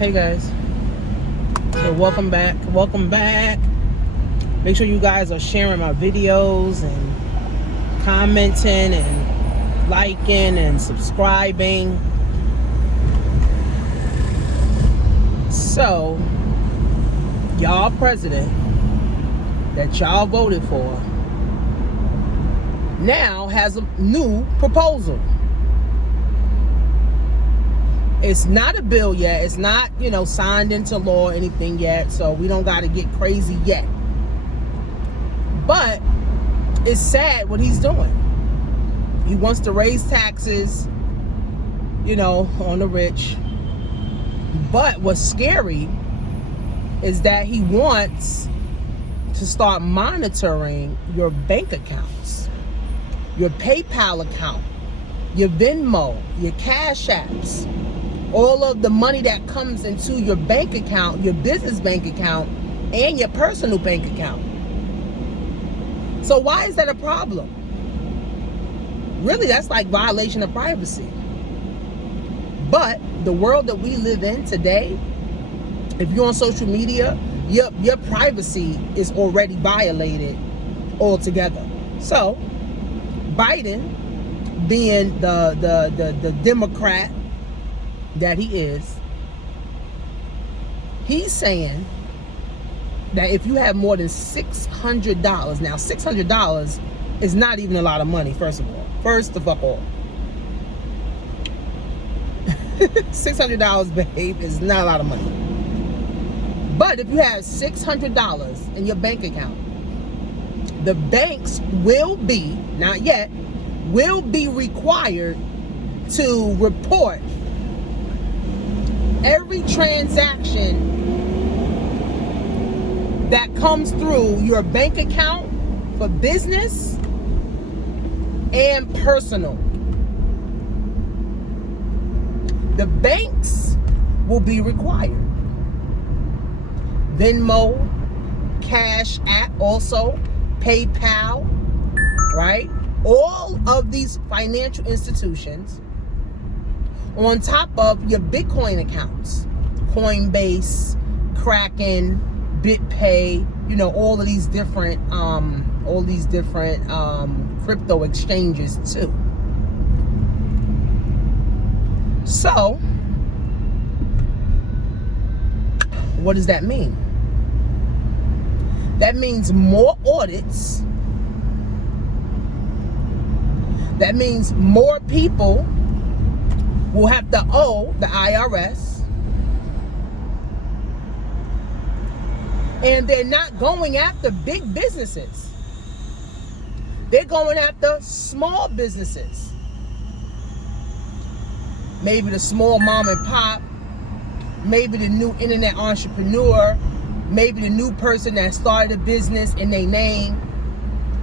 Hey guys, so welcome back. Make sure you guys are sharing my videos and commenting and liking and subscribing. So y'all president that y'all voted for now has a new proposal. It's not a bill yet. It's not, signed into law or anything yet. So we don't got to get crazy yet. But it's sad what he's doing. He wants to raise taxes, on the rich. But what's scary is that he wants to start monitoring your bank accounts, your PayPal account, your Venmo, your Cash Apps. All of the money that comes into your bank account, your business bank account, and your personal bank account. So why is that a problem? Really, that's like violation of privacy. But the world that we live in today, if you're on social media, your privacy is already violated altogether. So Biden, being the Democrat that he is, he's saying that if you have more than $600, now $600 is not even a lot of money, first of all. First the fuck all. $600, babe, is not a lot of money. But if you have $600 in your bank account, the banks will be, not yet, will be required to report every transaction that comes through your bank account for business and personal. The banks will be required. Venmo, Cash App, also PayPal, right? All of these financial institutions, on top of your Bitcoin accounts, Coinbase, Kraken, BitPay, all of these different crypto exchanges too. So, what does that mean? That means more audits. That means more people will have to owe the IRS. And they're not going after big businesses. They're going after small businesses. Maybe the small mom and pop, maybe the new internet entrepreneur, maybe the new person that started a business in their name,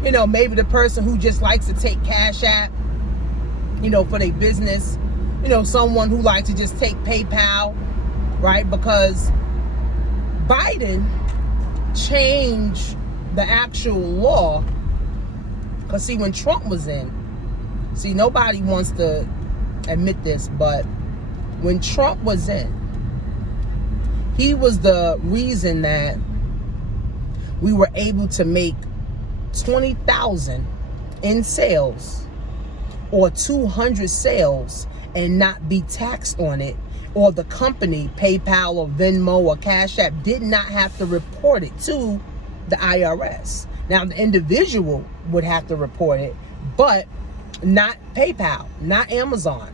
maybe the person who just likes to take Cash App, for their business, someone who likes to just take PayPal, right? Because Biden changed the actual law. Because see, when Trump was in, nobody wants to admit this, but when Trump was in, he was the reason that we were able to make $20,000 in sales or 200 sales and not be taxed on it, or the company, PayPal or Venmo or Cash App, did not have to report it to the IRS. Now, the individual would have to report it, but not PayPal, not Amazon,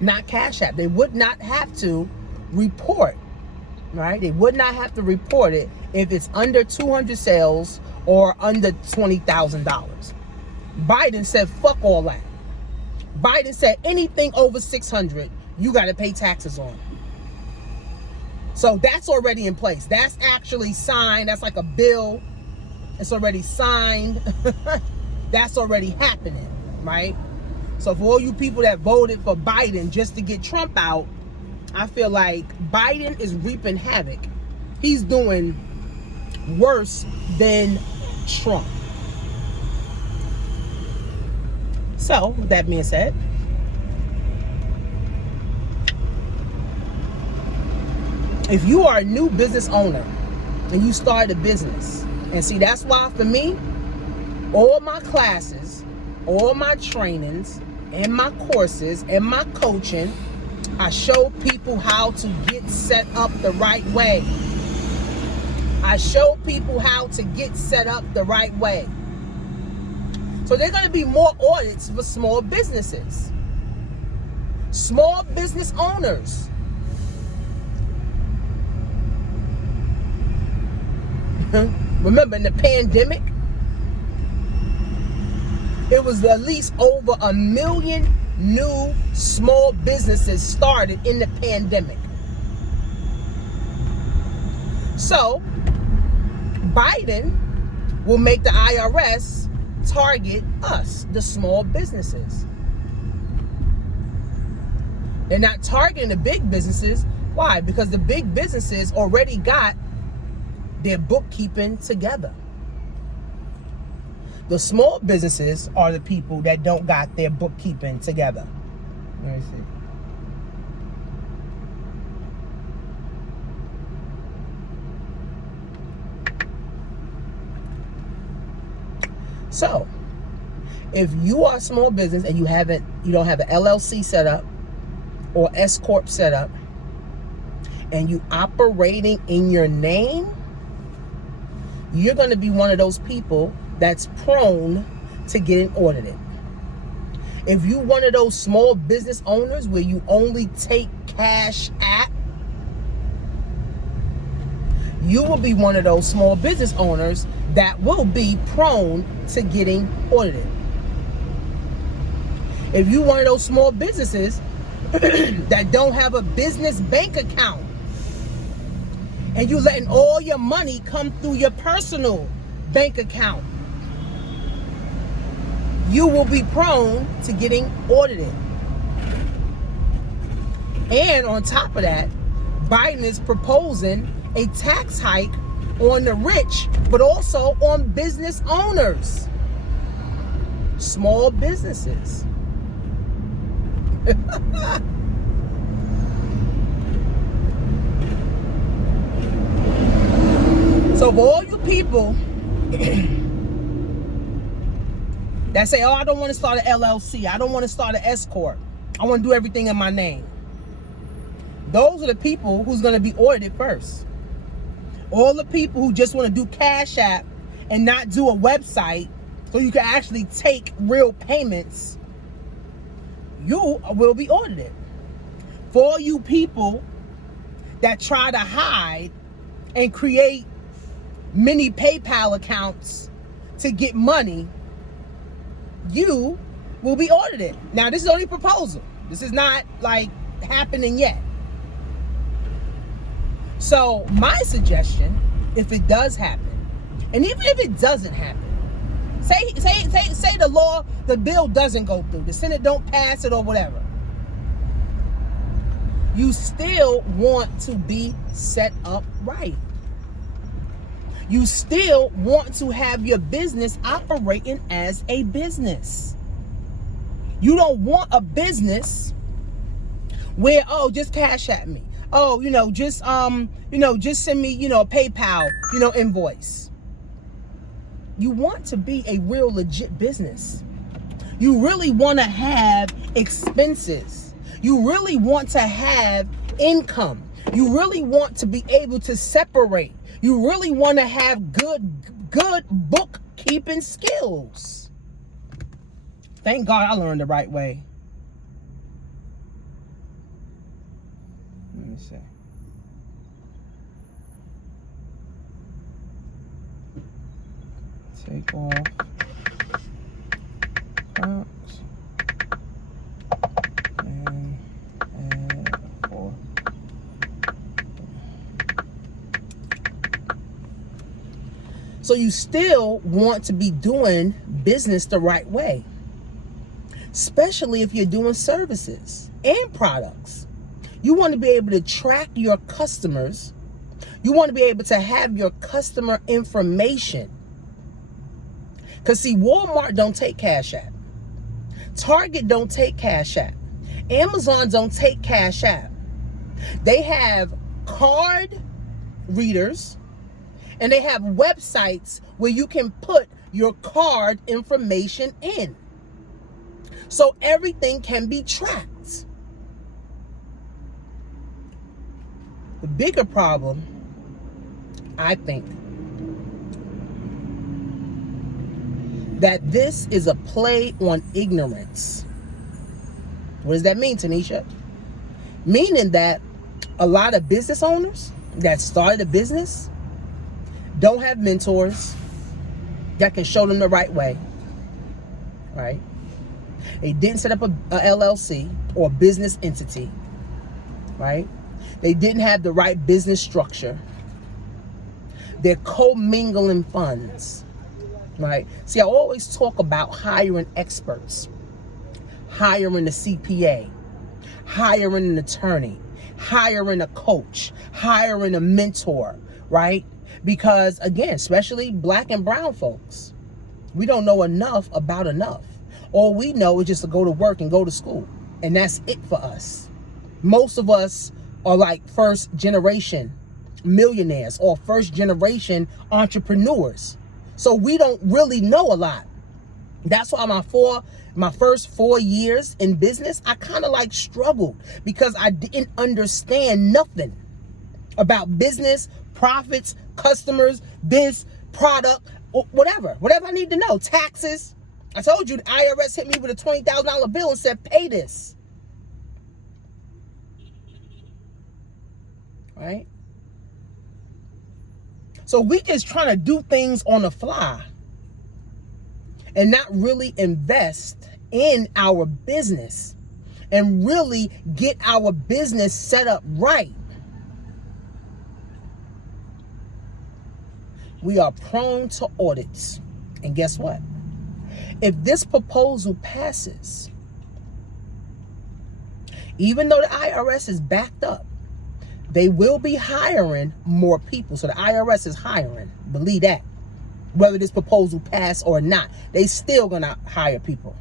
not Cash App. They would not have to report, right? They would not have to report it if it's under 200 sales or under $20,000. Biden said, fuck all that. Biden said anything over 600, you got to pay taxes on. So that's already in place. That's actually signed. That's like a bill. It's already signed. That's already happening, right? So for all you people that voted for Biden just to get Trump out, I feel like Biden is reaping havoc. He's doing worse than Trump. So, with that being said, If you are a new business owner and you start a business, and see, that's why for me, all my classes, all my trainings, and my courses, and my coaching, I show people how to get set up the right way. I show people how to get set up the right way. So there's going to be more audits for small businesses. Small business owners. Remember, in the pandemic, it was at least over 1 million new small businesses started in the pandemic. So, Biden will make the IRS target us, the small businesses. They're not targeting the big businesses. Why? Because the big businesses already got their bookkeeping together. The small businesses are the people that don't got their bookkeeping together. Let me see. So, if you are a small business and you don't have an LLC set up or S Corp set up, and you operating in your name, you're going to be one of those people that's prone to getting audited. If you one of those small business owners where you only take cash app, you will be one of those small business owners that will be prone to getting audited. If you one of those small businesses that don't have a business bank account and you letting all your money come through your personal bank account, you will be prone to getting audited. And on top of that, Biden is proposing a tax hike on the rich, but also on business owners, small businesses. So for all you people that say, oh, I don't want to start an LLC, I don't want to start an S Corp, I want to do everything in my name, those are the people who's going to be audited first. All the people who just want to do Cash App and not do a website so you can actually take real payments, you will be audited. For all you people that try to hide and create many PayPal accounts to get money, you will be audited. Now, this is only a proposal. This is not like happening yet. So my suggestion, if it does happen, and even if it doesn't happen, say the bill doesn't go through, the Senate don't pass it or whatever, you still want to be set up right. You still want to have your business operating as a business. You don't want a business where, oh, just cash at me. Oh, just send me, a PayPal, invoice. You want to be a real legit business. You really want to have expenses. You really want to have income. You really want to be able to separate. You really want to have good bookkeeping skills. Thank God I learned the right way. Let me see. Take off accounts and add 4. So you still want to be doing business the right way, especially if you're doing services and products. You want to be able to track your customers. You want to be able to have your customer information. Because see, Walmart don't take Cash App. Target don't take Cash App. Amazon don't take Cash App. They have card readers, and they have websites where you can put your card information in. So everything can be tracked. The bigger problem, I think, that this is a play on ignorance. What does that mean, Tanisha? Meaning that a lot of business owners that started a business don't have mentors that can show them the right way, right? They didn't set up a LLC or a business entity, right? They didn't have the right business structure. They're commingling funds, right? See, I always talk about hiring experts, hiring a CPA, hiring an attorney, hiring a coach, hiring a mentor, right? Because again, especially black and brown folks, we don't know enough about enough. All we know is just to go to work and go to school. And that's it for us. Most of us are like first generation millionaires or first generation entrepreneurs. So we don't really know a lot. That's why my first 4 years in business, I kind of like struggled because I didn't understand nothing about business, profits, customers, this, product, whatever I need to know. Taxes. I told you the IRS hit me with a $20,000 bill and said, pay this. Right? So we just trying to do things on the fly and not really invest in our business and really get our business set up right. We are prone to audits. And guess what? If this proposal passes, even though the IRS is backed up, they will be hiring more people. So the IRS is hiring, believe that. Whether this proposal pass or not, they still gonna hire people.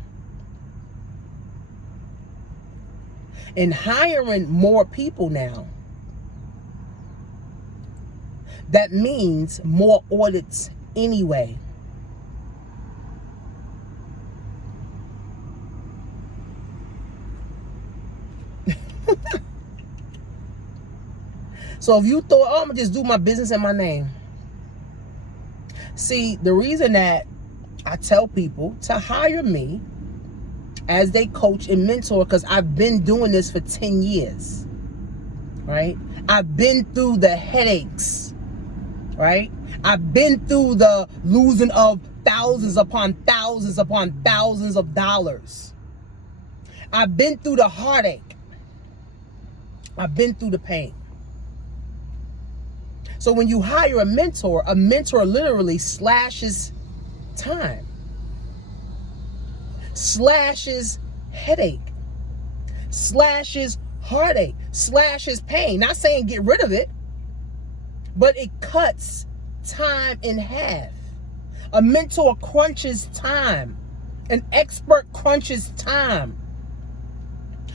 And hiring more people now, that means more audits anyway. So if you thought, oh, I'm gonna just do my business in my name. See, the reason that I tell people to hire me as they coach and mentor, because I've been doing this for 10 years, right? I've been through the headaches, right? I've been through the losing of thousands upon thousands upon thousands of dollars. I've been through the heartache. I've been through the pain. So when you hire a mentor literally slashes time, slashes headache, slashes heartache, slashes pain. Not saying get rid of it, but it cuts time in half. A mentor crunches time. An expert crunches time.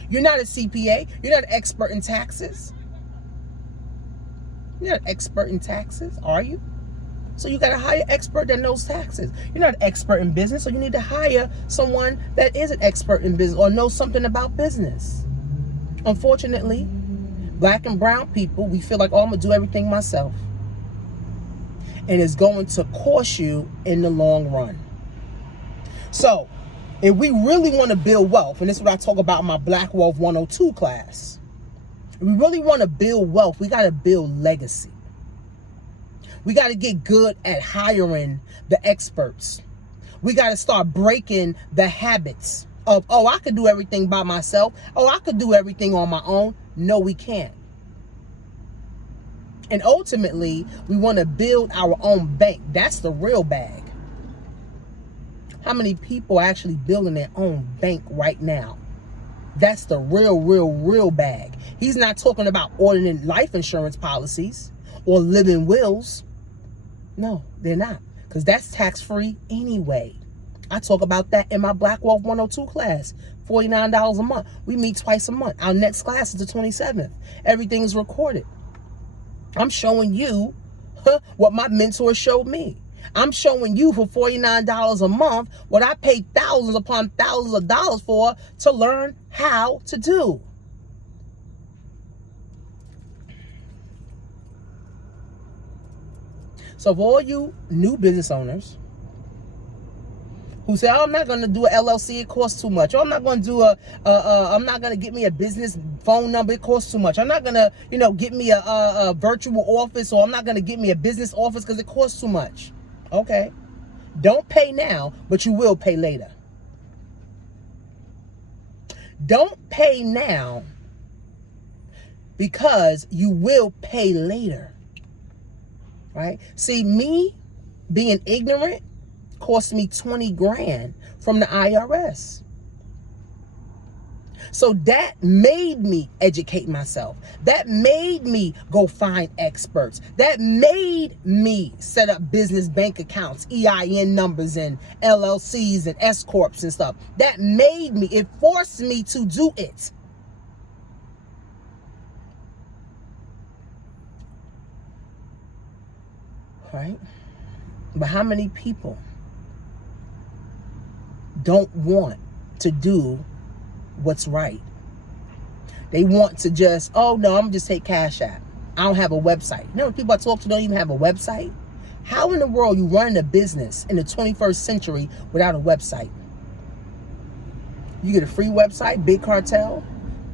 You're not a CPA. You're not an expert in taxes. You're not an expert in taxes, are you? So you got to hire an expert that knows taxes. You're not an expert in business, so you need to hire someone that is an expert in business or knows something about business. Unfortunately, black and brown people, we feel like, oh, I'm going to do everything myself. And it's going to cost you in the long run. So if we really want to build wealth, and this is what I talk about in my Black Wealth 102 class, if we really want to build wealth, we got to build legacy. We got to get good at hiring the experts. We got to start breaking the habits of, oh, I could do everything by myself. Oh, I could do everything on my own. No, we can't. And ultimately, we want to build our own bank. That's the real bag. How many people are actually building their own bank right now? That's the real bag. He's not talking about ordering life insurance policies or living wills. No, they're not. Because that's tax-free anyway. I talk about that in my Black Wealth 102 class. $49 a month. We meet twice a month. Our next class is the 27th. Everything's recorded. I'm showing you what my mentor showed me. I'm showing you for $49 a month what I paid thousands upon thousands of dollars for to learn how to do. So for all you new business owners who say, oh, I'm not going to do an LLC, it costs too much. Or I'm not going to do I'm not going to get me a business phone number, it costs too much. I'm not going to, get me a virtual office, or I'm not going to get me a business office because it costs too much. Okay. Don't pay now, but you will pay later. Don't pay now because you will pay later. Right? See, me being ignorant cost me 20 grand from the IRS. So that made me educate myself. That made me go find experts. That made me set up business bank accounts, EIN numbers and LLCs and S Corps and stuff. That made me, it forced me to do it. Right? But how many people don't want to do what's right? They want to just, oh no, I'm just take Cash App. I don't have a website. You know, people I talk to don't even have a website. How in the world you running a business in the 21st century without a website? You get a free website, Big Cartel.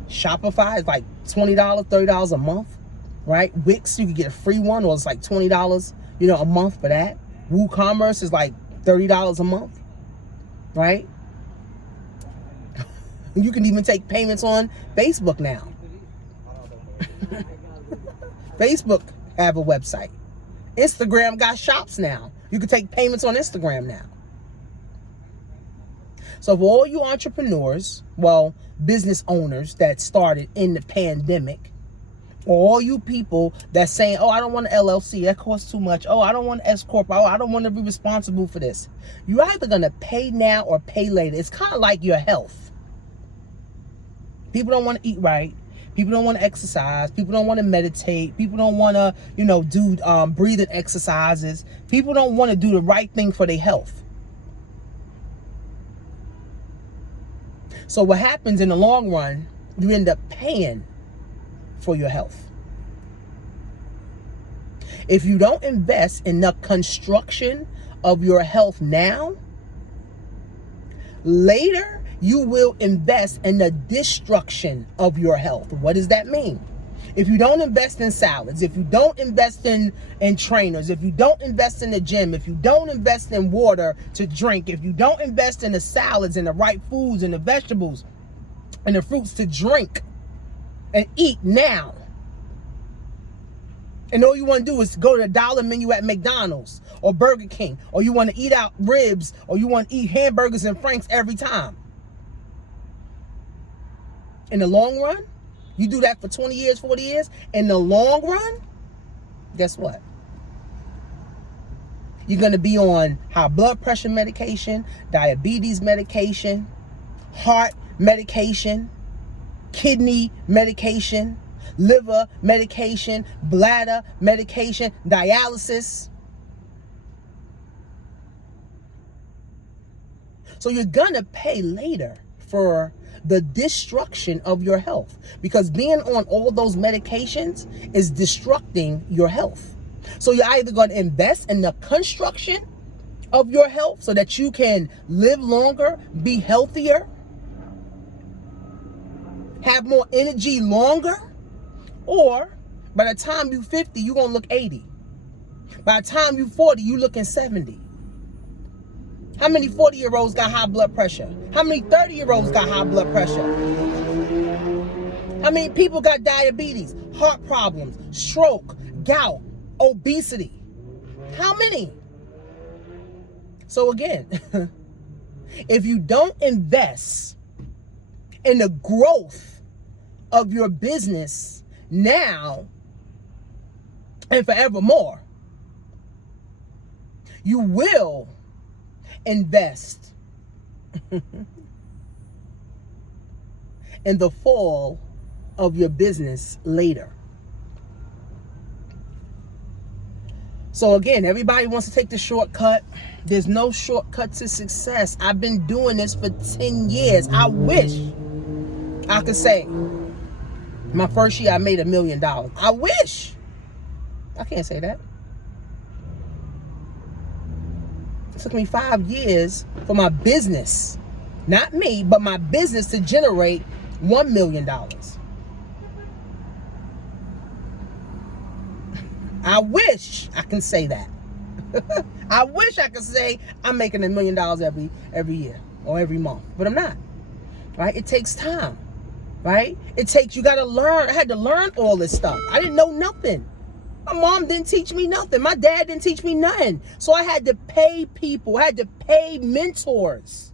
Shopify is like $20, $30 a month, right? Wix, you can get a free one, or it's like $20, a month for that. WooCommerce is like $30 a month, right? You can even take payments on Facebook now. Facebook have a website. Instagram got shops now. You can take payments on Instagram now. So for all you entrepreneurs, business owners that started in the pandemic, or all you people that's saying, oh, I don't want an LLC, that costs too much. Oh, I don't want an S Corp. Oh, I don't want to be responsible for this. You're either going to pay now or pay later. It's kind of like your health. People don't want to eat right. People don't want to exercise. People don't want to meditate. People don't want to, do breathing exercises. People don't want to do the right thing for their health. So what happens in the long run, you end up paying for your health. If you don't invest in the construction of your health now, later you will invest in the destruction of your health. What does that mean? If you don't invest in salads, if you don't invest in trainers, if you don't invest in the gym, if you don't invest in water to drink, if you don't invest in the salads and the right foods and the vegetables and the fruits to drink and eat now, and all you want to do is go to the dollar menu at McDonald's or Burger King, or you want to eat out ribs, or you want to eat hamburgers and Franks every time. In the long run, you do that for 20 years, 40 years. In the long run, guess what? You're going to be on high blood pressure medication, diabetes medication, heart medication, kidney medication, liver medication, bladder medication, dialysis. So you're going to pay later for the destruction of your health, because being on all those medications is destructing your health. So you're either going to invest in the construction of your health so that you can live longer, be healthier, have more energy longer, or by the time you're 50, you're going to look 80. By the time you're 40, you're looking 70. How many 40-year-olds got high blood pressure? How many 30-year-olds got high blood pressure? How many people got diabetes, heart problems, stroke, gout, obesity? How many? So again, if you don't invest in the growth of your business now and forevermore, you will invest in the fall of your business later. So again, everybody wants to take the shortcut. There's no shortcut to success. I've been doing this for 10 years. I wish I could say my first year I made $1 million. I wish. I can't say that. It took me 5 years for my business, not me, but my business to generate $1 million. I wish I can say that. I wish I could say I'm making $1 million every year or every month, but I'm not. Right? It takes time. Right? You got to learn. I had to learn all this stuff. I didn't know nothing. My mom didn't teach me nothing. My dad didn't teach me nothing. So I had to pay people. I had to pay mentors.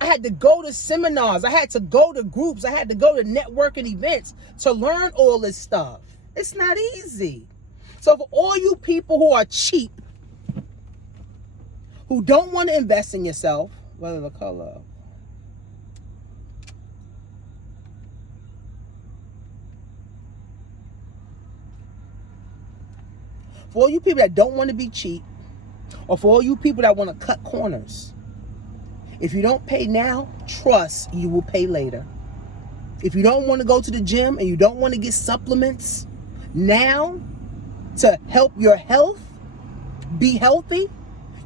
I had to go to seminars. I had to go to groups. I had to go to networking events to learn all this stuff. It's not easy. So for all you people who are cheap, who don't want to invest in yourself, whether the color, for all you people that don't want to be cheap, or for all you people that want to cut corners, if you don't pay now, trust you will pay later. If you don't want to go to the gym and you don't want to get supplements now to help your health, be healthy,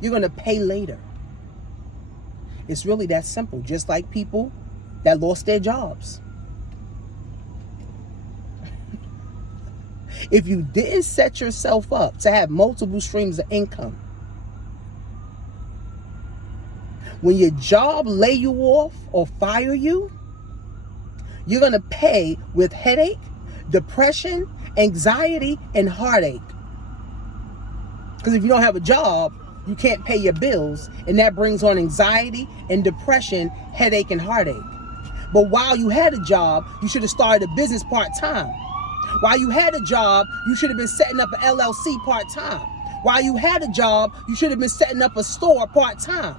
you're going to pay later. It's really that simple, just like people that lost their jobs. If you didn't set yourself up to have multiple streams of income, when your job lay you off or fire you, you're going to pay with headache, depression, anxiety, and heartache. Because if you don't have a job, you can't pay your bills, and that brings on anxiety and depression, headache, and heartache. But while you had a job, you should have started a business part-time. While you had a job, you should have been setting up an LLC part-time. While you had a job, you should have been setting up a store part-time.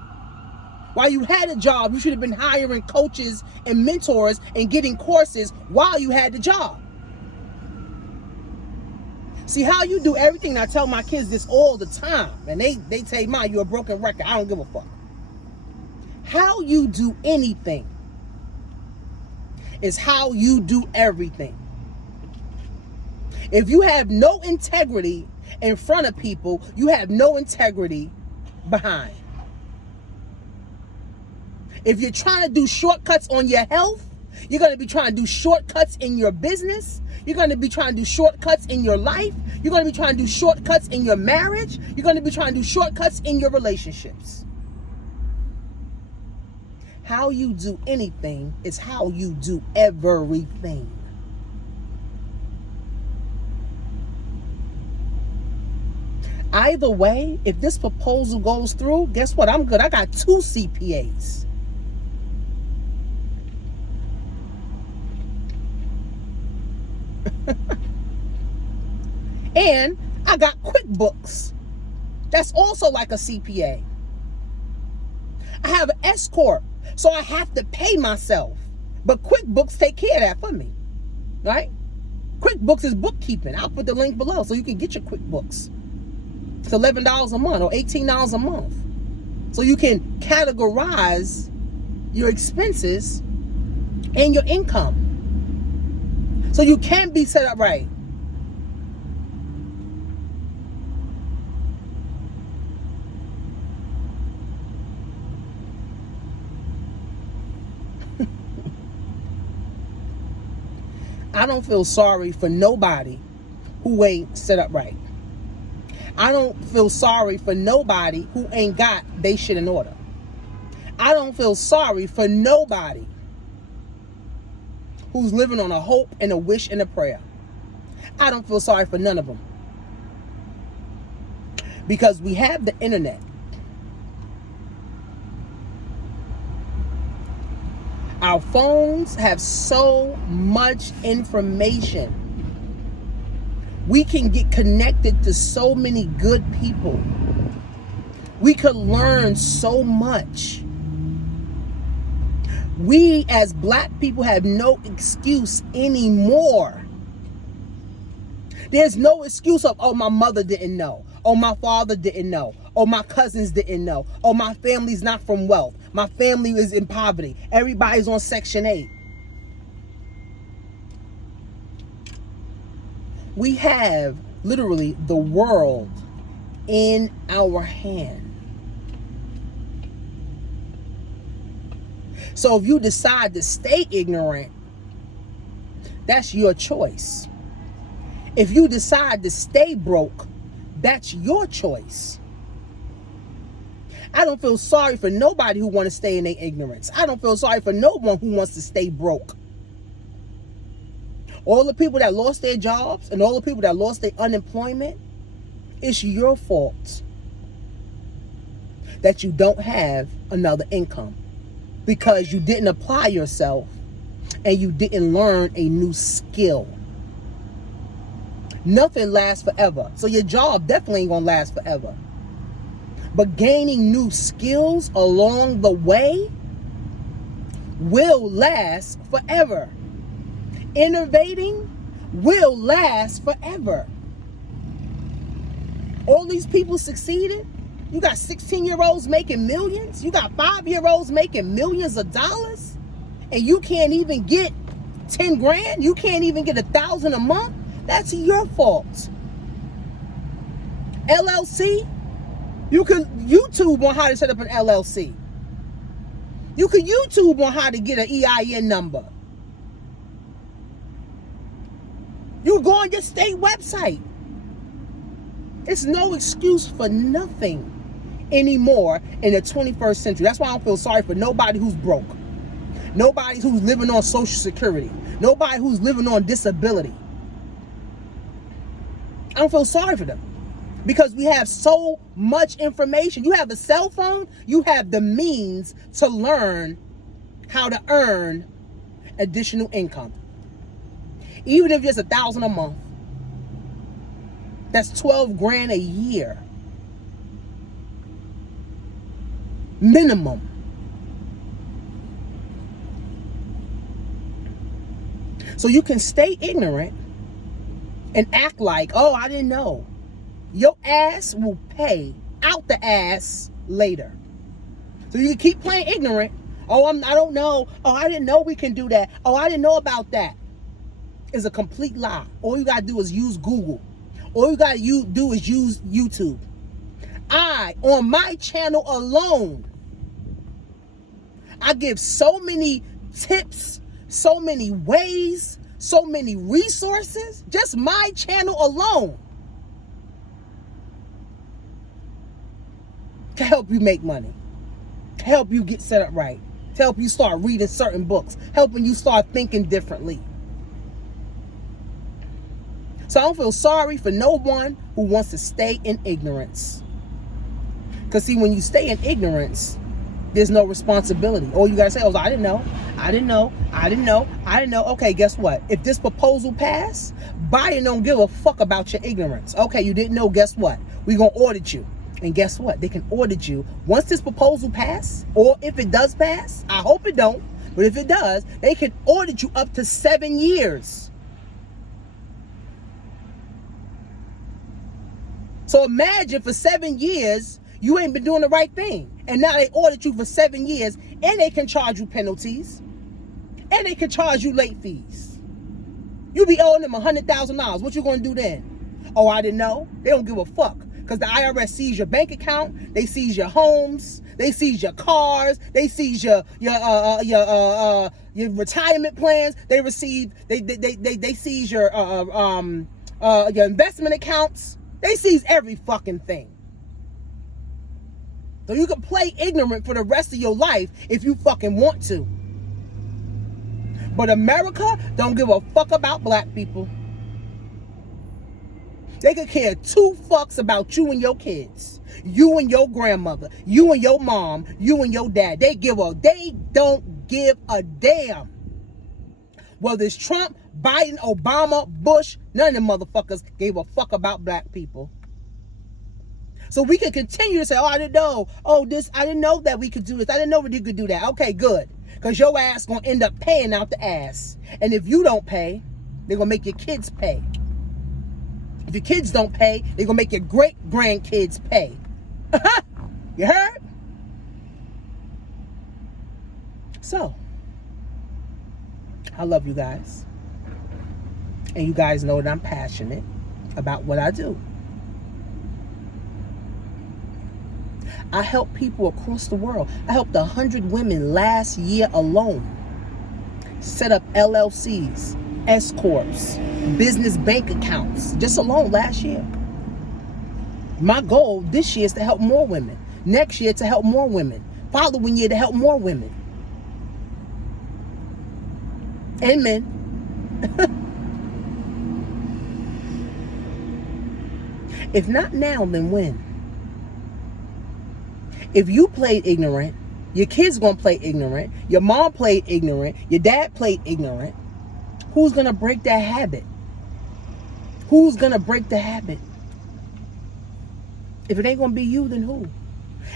While you had a job, you should have been hiring coaches and mentors and getting courses while you had the job. See how you do everything. I tell my kids this all the time, and they say, "Mom, you're a broken record." I don't give a fuck. How you do anything is how you do everything. If you have no integrity in front of people, you have no integrity behind. If you're trying to do shortcuts on your health, you're going to be trying to do shortcuts in your business. You're going to be trying to do shortcuts in your life. You're going to be trying to do shortcuts in your marriage. You're going to be trying to do shortcuts in your relationships. How you do anything is how you do everything. Either way, if this proposal goes through, guess what? I'm good. I got 2 CPAs. And I got QuickBooks. That's also like a CPA. I have an S Corp, so I have to pay myself. But QuickBooks take care of that for me, right? QuickBooks is bookkeeping. I'll put the link below so you can get your QuickBooks. It's $11 a month or $18 a month. So you can categorize your expenses and your income. So you can be set up right. I don't feel sorry for nobody who ain't set up right. I don't feel sorry for nobody who ain't got they shit in order. I don't feel sorry for nobody who's living on a hope and a wish and a prayer. I don't feel sorry for none of them. Because we have the internet. Our phones have so much information. We can get connected to so many good people. We could learn so much. We as Black people have no excuse anymore. There's no excuse of, oh, my mother didn't know. Oh, my father didn't know. Oh, my cousins didn't know. Oh, my family's not from wealth. My family is in poverty. Everybody's on Section 8. We have literally the world in our hand. So if you decide to stay ignorant, that's your choice. If you decide to stay broke, that's your choice. I don't feel sorry for nobody who want to stay in their ignorance. I don't feel sorry for no one who wants to stay broke. All the people that lost their jobs and all the people that lost their unemployment, it's your fault that you don't have another income because you didn't apply yourself and you didn't learn a new skill. Nothing lasts forever. So your job definitely ain't gonna last forever. But gaining new skills along the way will last forever. Innovating will last forever. All these people succeeded. You got 16-year-olds making millions. You got 5-year-olds making millions of dollars. And you can't even get 10 grand. You can't even get 1,000 a month. That's your fault. LLC. You can YouTube on how to set up an LLC. You can YouTube on how to get an EIN number. You go on your state website. It's no excuse for nothing anymore in the 21st century. That's why I don't feel sorry for nobody who's broke. Nobody who's living on Social Security. Nobody who's living on disability. I don't feel sorry for them because we have so much information. You have a cell phone, you have the means to learn how to earn additional income. Even if it's 1,000 a month, that's 12 grand a year. Minimum. So you can stay ignorant and act like, oh, I didn't know. Your ass will pay out the ass later. So you can keep playing ignorant. Oh, I don't know. Oh, I didn't know we can do that. Oh, I didn't know about that. It's a complete lie. All you got to do is use Google. All you got to do is use YouTube. On my channel alone, I give so many tips, so many ways, so many resources. Just my channel alone to help you make money, to help you get set up right, to help you start reading certain books, helping you start thinking differently. So I don't feel sorry for no one who wants to stay in ignorance. Because see, when you stay in ignorance, there's no responsibility. All you got to say is, I didn't know, I didn't know, I didn't know, I didn't know. Okay, guess what? If this proposal passed, Biden don't give a fuck about your ignorance. Okay, you didn't know, guess what? We're going to audit you. And guess what? They can audit you. Once this proposal passes, or if it does pass, I hope it don't, but if it does, they can audit you up to 7 years. So imagine for 7 years, you ain't been doing the right thing. And now they audit you for 7 years, and they can charge you penalties. And they can charge you late fees. You be owing them $100,000. What you gonna do then? Oh, I didn't know. They don't give a fuck. Because the IRS sees your bank account, they seize your homes, they seize your cars, they seize your retirement plans, they seize your investment accounts. They seize every fucking thing. So you can play ignorant for the rest of your life if you fucking want to. But America don't give a fuck about black people. They could care 2 fucks about you and your kids. You and your grandmother. You and your mom. You and your dad. They don't give a damn. Whether it's Trump, Biden, Obama, Bush, none of them motherfuckers gave a fuck about black people. So we can continue to say, oh, I didn't know. Oh, I didn't know that we could do this. I didn't know that you could do that. Okay, good. Because your ass going to end up paying out the ass. And if you don't pay, they're going to make your kids pay. If your kids don't pay, they're going to make your great-grandkids pay. You heard? So, I love you guys. And you guys know that I'm passionate about what I do. I help people across the world. I helped 100 women last year alone set up LLCs, S Corps, business bank accounts, just alone last year. My goal this year is to help more women. Next year to help more women. Following year to help more women. Amen. If not now, then when? If you played ignorant, your kids gonna play ignorant, your mom played ignorant, your dad played ignorant, who's gonna break that habit? Who's gonna break the habit? If it ain't gonna be you, then who?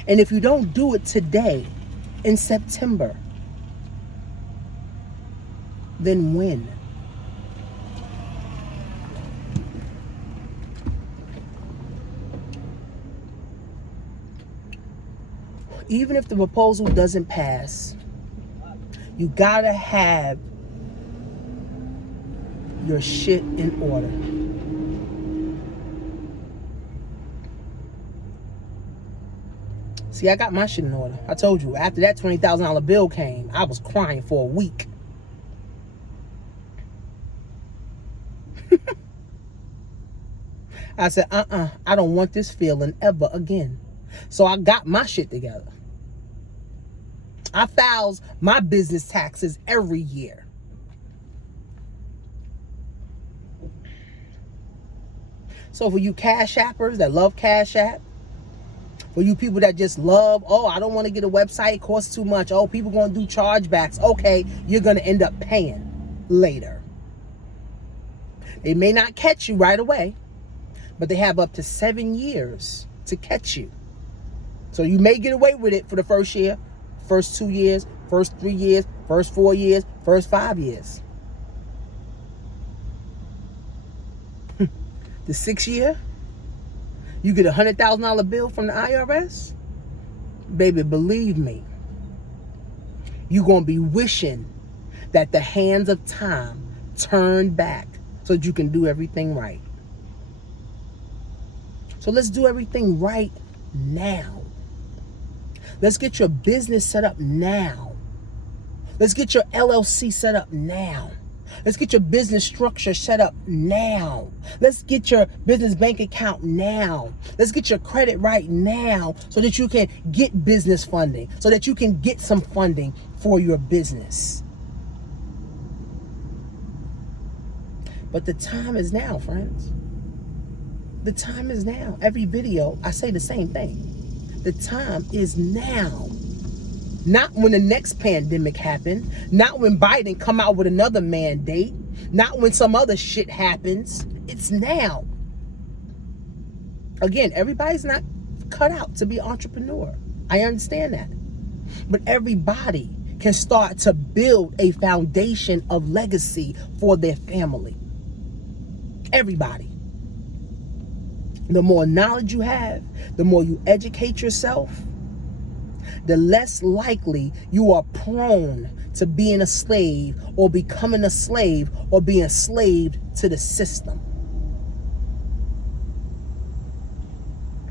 And if you don't do it today, in September, then when? Even if the proposal doesn't pass, you gotta have your shit in order. See, I got my shit in order. I told you, after that $20,000 bill came, I was crying for a week. I said, I don't want this feeling ever again. So I got my shit together. I file my business taxes every year. So for you Cash Appers that love Cash App, for you people that just love, oh, I don't want to get a website, it costs too much. Oh, people going to do chargebacks. Okay, you're going to end up paying later. They may not catch you right away, but they have up to 7 years to catch you. So you may get away with it for the first year, first 2 years, first 3 years, first 4 years, first 5 years. The 6th year, you get a $100,000 bill from the IRS. Baby, believe me, you're going to be wishing that the hands of time turn back so that you can do everything right. So let's do everything right now. Let's get your business set up now. Let's get your LLC set up now. Let's get your business structure set up now. Let's get your business bank account now. Let's get your credit right now so that you can get business funding, so that you can get some funding for your business. But the time is now, friends. The time is now. Every video, I say the same thing. The time is now. Not when the next pandemic happened. Not when Biden come out with another mandate. Not when some other shit happens. It's now. Again, everybody's not cut out to be an entrepreneur. I understand that. But everybody can start to build a foundation of legacy for their family. Everybody. The more knowledge you have, the more you educate yourself, the less likely you are prone to being a slave or becoming a slave or being enslaved to the system.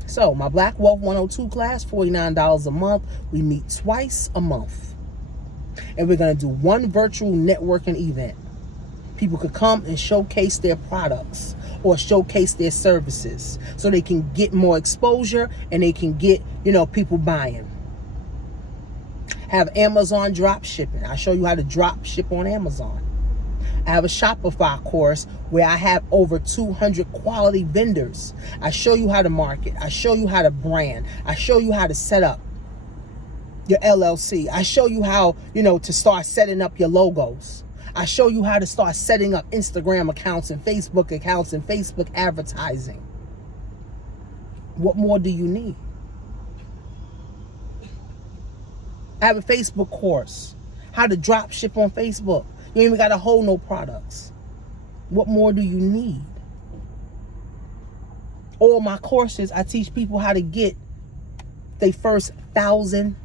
So my Black Wealth 102 class, $49 a month. We meet twice a month. And we're going to do one virtual networking event. People could come and showcase their products or showcase their services so they can get more exposure and they can get, people buying. Have Amazon drop shipping. I show you how to drop ship on Amazon. I have a Shopify course where I have over 200 quality vendors. I show you how to market. I show you how to brand. I show you how to set up your LLC. I show you how, to start setting up your logos. I show you how to start setting up Instagram accounts and Facebook advertising. What more do you need? I have a Facebook course, how to drop ship on Facebook. You ain't even got to hold no products. What more do you need? all my courses, I teach people how to get their first $1,000.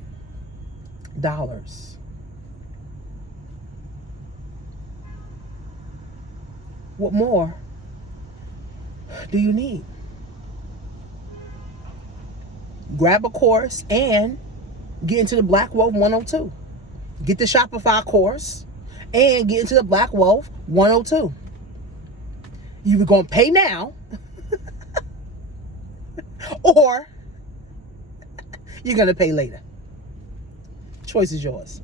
What more do you need? Grab a course and get into the Black Wealth 102. Get the Shopify course and get into the Black Wealth 102. You're going to pay now or you're going to pay later. Choice is yours.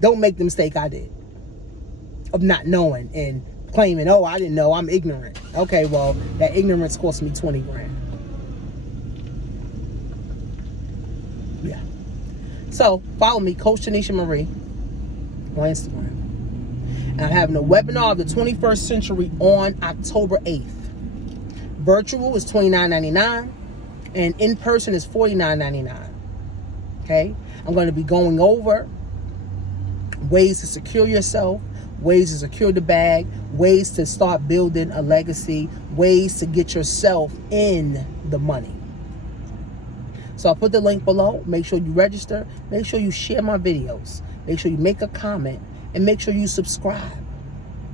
Don't make the mistake I did of not knowing and claiming, oh, I didn't know, I'm ignorant. Okay, well, that ignorance cost me 20 grand. Yeah. So, follow me, Coach Tanisha Marie, on Instagram. And I'm having a webinar of the 21st century on October 8th. Virtual is $29.99 and in person is $49.99. Okay? I'm going to be going over ways to secure yourself, ways to secure the bag, ways to start building a legacy, ways to get yourself in the money. So I'll put the link below. Make sure you register. Make sure you share my videos. Make sure you make a comment. And make sure you subscribe.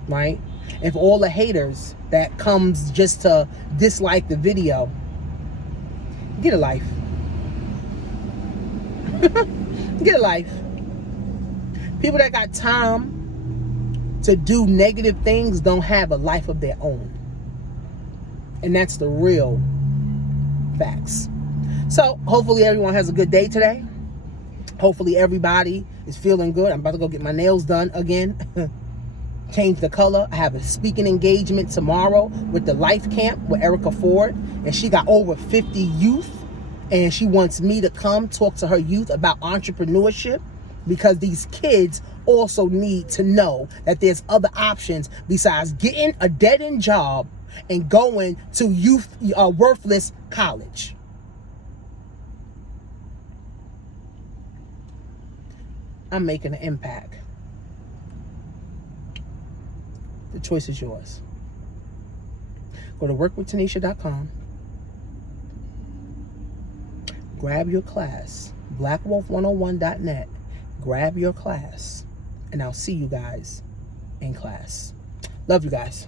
Right? And for all the haters that comes just to dislike the video, get a life. Get a life. People that got time to do negative things don't have a life of their own. And that's the real facts. So hopefully everyone has a good day today. Hopefully everybody is feeling good. I'm about to go get my nails done again. Change the color. I have a speaking engagement tomorrow with the Life Camp with Erica Ford. And she got over 50 youth. And she wants me to come talk to her youth about entrepreneurship. Because these kids also need to know that there's other options besides getting a dead-end job and going to worthless college. I'm making an impact. The choice is yours. Go to workwithtanisha.com. Grab your class. blackwolf101.net. Grab your class. And I'll see you guys in class. Love you guys.